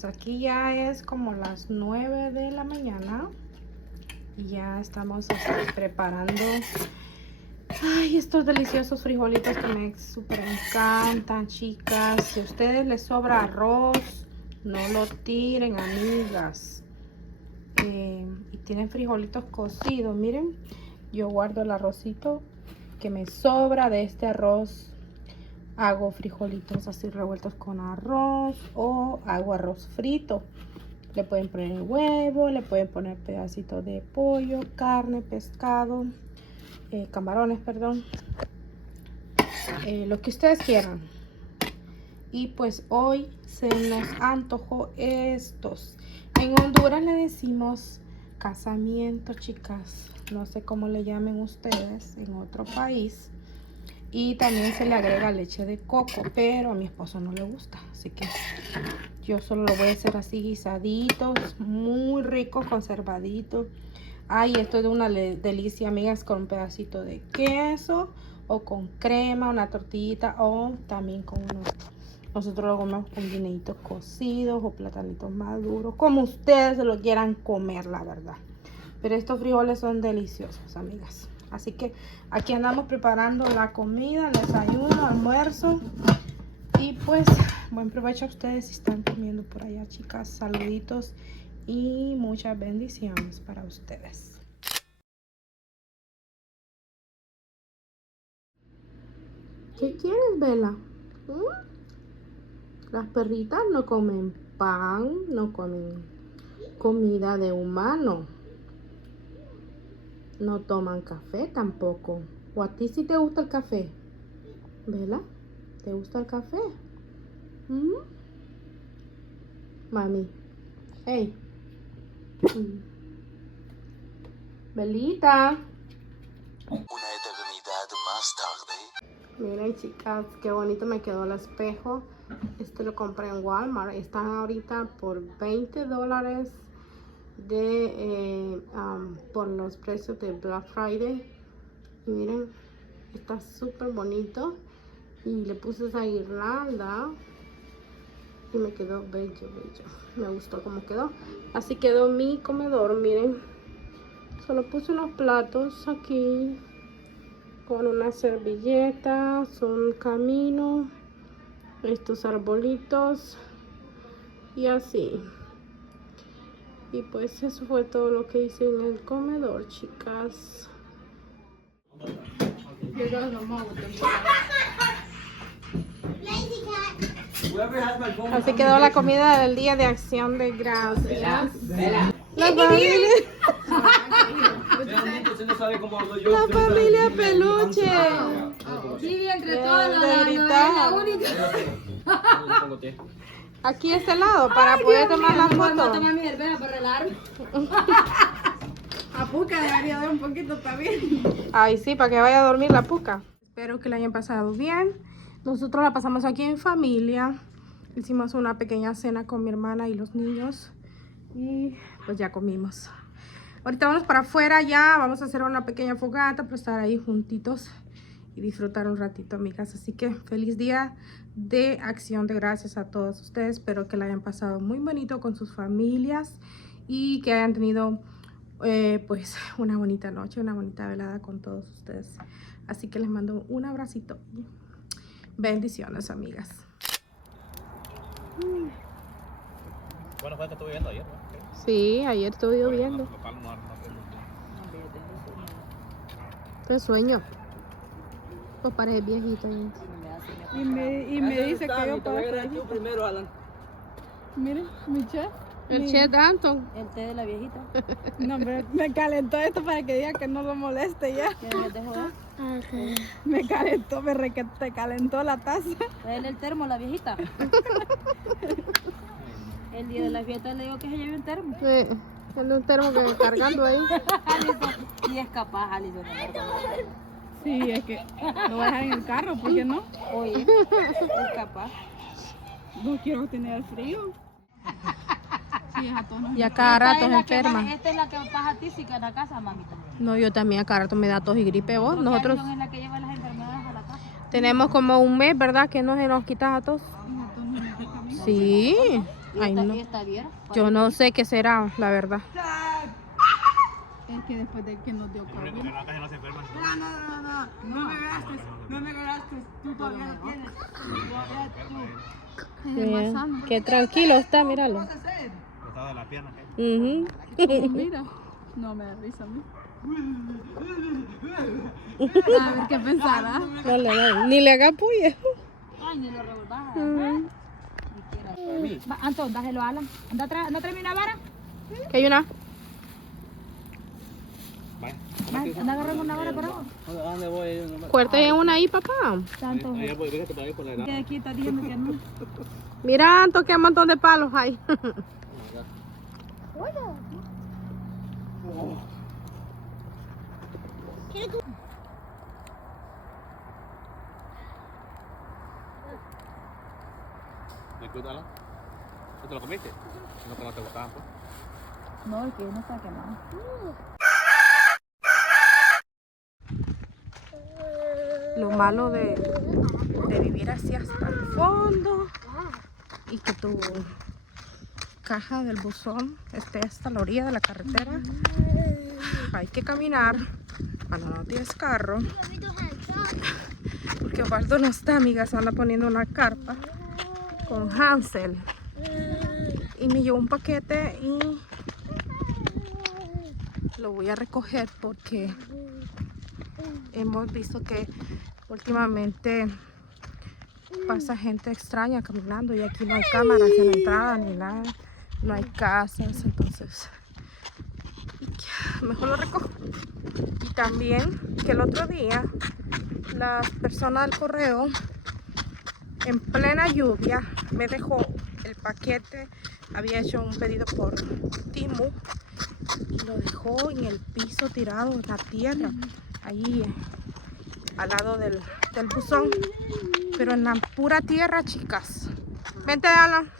pues aquí ya es como las 9 de la mañana y ya estamos preparando estos deliciosos frijolitos que me súper encantan, chicas. Si a ustedes les sobra arroz, no lo tiren, amigas. Y tienen frijolitos cocidos, miren, yo guardo el arrocito que me sobra de este arroz. Hago frijolitos así revueltos con arroz o hago arroz frito. Le pueden poner huevo, le pueden poner pedacitos de pollo, carne, pescado, camarones, perdón. Lo que ustedes quieran. Y pues hoy se nos antojó estos. En Honduras le decimos casamiento, chicas. No sé cómo le llamen ustedes en otro país. Y también se le agrega leche de coco, pero a mi esposo no le gusta. Así que yo solo lo voy a hacer así guisaditos, muy ricos, conservaditos. Ay, esto es de una delicia, amigas, con un pedacito de queso o con crema, una tortillita o también con unos... Nosotros lo comemos con guineitos cocidos o platanitos maduros, como ustedes se lo quieran comer, la verdad. Pero estos frijoles son deliciosos, amigas. Así que aquí andamos preparando la comida, el desayuno, almuerzo. Y pues, buen provecho a ustedes si están comiendo por allá, chicas. Saluditos y muchas bendiciones para ustedes. ¿Qué quieres, Bella? Las perritas no comen pan, no comen comida de humano. No toman café tampoco. ¿O a ti sí te gusta el café? ¿Bella? ¿Te gusta el café? Mami. Hey. Belita. Una eternidad más tarde. Miren, chicas, qué bonito me quedó el espejo. Este lo compré en Walmart. Están ahorita por $20 por los precios de Black Friday. Y miren, está súper bonito. Y le puse esa guirnalda y me quedó bello. Me gustó cómo quedó. Así quedó mi comedor, miren. Solo puse unos platos aquí con unas servilletas, un camino, estos arbolitos y así. Y pues eso fue todo lo que hice en el comedor, chicas. Así quedó la comida del día de Acción de Gracias. La familia. La familia Peluche. Sí, entre todas la única. Aquí este lado para poder tomar la foto. A Puca debería dar un poquito también. Ay, sí, para que vaya a dormir la Puca. Espero que la hayan pasado bien. Nosotros la pasamos aquí en familia. Hicimos una pequeña cena con mi hermana y los niños. Y pues ya comimos. Ahorita vamos para afuera ya. Vamos a hacer una pequeña fogata para estar ahí juntitos y disfrutar un ratito, amigas. Así que feliz día de Acción de Gracias a todos ustedes. Espero que la hayan pasado muy bonito con sus familias y que hayan tenido pues una bonita noche, una bonita velada con todos ustedes. Así que les mando un abracito. Bendiciones, amigas. Bueno, fue que estuve viendo ayer, ¿no? Sí, ayer estuve lloviendo. Qué sueño. Pues parece viejito. Y me dice que yo parezco primero, Alan. Miren, mi chef. El chef Danton. El té de la viejita. No, me calentó esto para que diga que no lo moleste ya. Me calentó, te calentó la taza. Traerle el termo a la viejita. El día de la fiesta le digo que se lleve un termo. Sí, tiene un termo que cargando ahí. Y es capaz, Alison. Sí, es que lo voy a dejar en el carro, ¿por qué no? Oye, es capaz. No quiero tener frío. Sí, a todos. Y a cada rato se enferma. Esta es la que pasa tísica en la casa, mamita. No, yo también a cada rato me da tos y gripe. Vos, nosotros Alison es la que lleva las enfermedades a la casa. tenemos como un mes, ¿verdad? Que no se nos quita a tos. Sí. Ay, esta, no. esta viera. Yo no sé qué será, la verdad. Es que después de que nos dio Lo único COVID. que no acá no se enferman. Es más sano. Qué tranquilo está, míralo. Cruzado de las piernas. Mira. No me da risa a mí. A ver qué pensará. No le da, ni le haga puya. Ay, ni lo revolvas. Va, Anton, dáselo a Alan. Anda, tráeme una vara. ¿Que hay una? Vaya. Anda, agarrando una vara por ahí. ¿A dónde voy? Cuerte una ahí, papá. Tanto. Allá voy, fíjate por ahí por la edad. Que aquí está diciendo que no. Mira, Anto, qué montón de palos hay. Disfrútalo. ¿Tú te lo comiste? No, que no te gustaban, pues. No, el que no está quemado. Lo malo de vivir así hasta el fondo y que tu caja del buzón esté hasta la orilla de la carretera. Hay que caminar cuando no tienes carro, porque Osvaldo no está, amigas, anda poniendo una carpa con Hansel y me llevó un paquete y lo voy a recoger porque hemos visto que últimamente pasa gente extraña caminando y aquí no hay cámaras en la entrada ni nada, no hay casas, entonces mejor lo recojo. Y también que el otro día la persona del correo en plena lluvia me dejó el paquete, había hecho un pedido por Temu y lo dejó en el piso tirado en la tierra, allí al lado del buzón, pero en la pura tierra, chicas. Vente, Alan.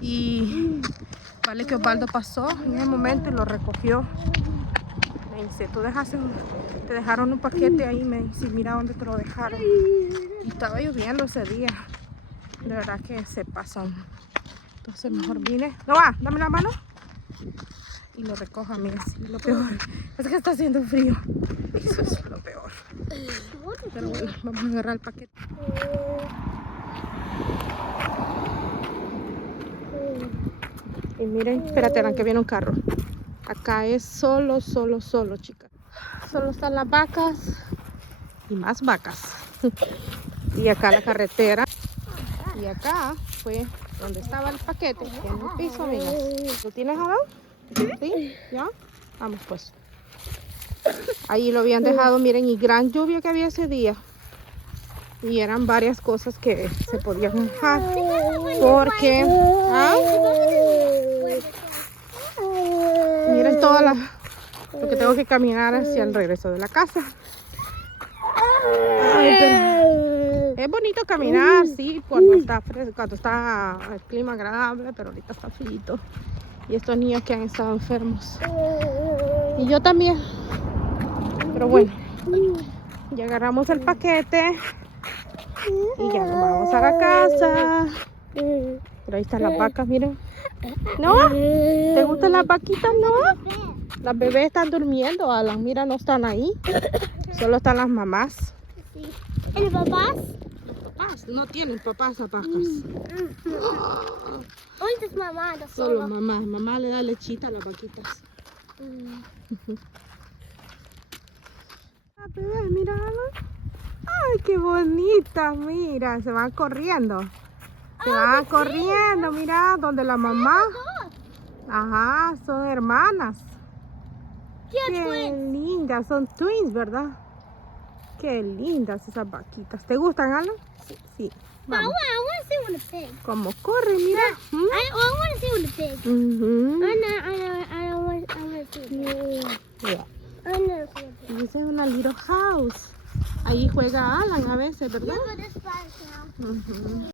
Y vale que Osvaldo pasó en ese momento y lo recogió. Me dice, te dejaron un paquete ahí, me dice, mira dónde te lo dejaron. Y estaba lloviendo ese día. De verdad que se pasan. Entonces mejor vine. No va, dame la mano. Y lo recojo, amigas. Y lo peor es que está haciendo frío. Eso es lo peor. Pero bueno, vamos a agarrar el paquete. Y miren, espérate, Alan, que viene un carro. Acá es solo, chicas. Solo están las vacas y más vacas. Y acá la carretera. Y acá fue donde estaba el paquete, en el piso, amigas. ¿Lo tienes, Alan? ¿Sí? ¿Ya? Vamos pues. Ahí lo habían dejado, miren, y gran lluvia que había ese día. Y eran varias cosas que se podían dejar. Porque... ¿ah? Miren toda la... lo que tengo que caminar hacia el regreso de la casa. Ay, pero es bonito caminar, sí, cuando está fresco, cuando está el clima agradable, pero ahorita está frío. Y estos niños que han estado enfermos. Y yo también. Pero bueno, ya agarramos el paquete y ya nos vamos a la casa. Pero ahí están las vacas, miren. ¿No? ¿Te gustan las vaquitas, no? Las bebés están durmiendo, Alan. Mira, no están ahí. Solo están las mamás. ¿Y los papás? Los papás no tienen papás a vacas. ¿Dónde es mamá? Solo mamá. Mamá le da lechita a las vaquitas. Bebé, mira, Alan. Ay, qué bonita, mira, se van corriendo. Se van corriendo, mira, donde la mamá. Ajá, son hermanas. Qué lindas, son twins, ¿verdad? Qué lindas esas vaquitas. ¿Te gustan, Alan? Sí. But I Vamos. want to see one of the pigs. Como corre, mira. I want to see one of the pigs. Ujú. I want to see one of the pigs. Yeah. I never see a pig. Y esa es una little house. Ahí juega Alan a veces, ¿verdad? Yeah, but it's back now. Ujú.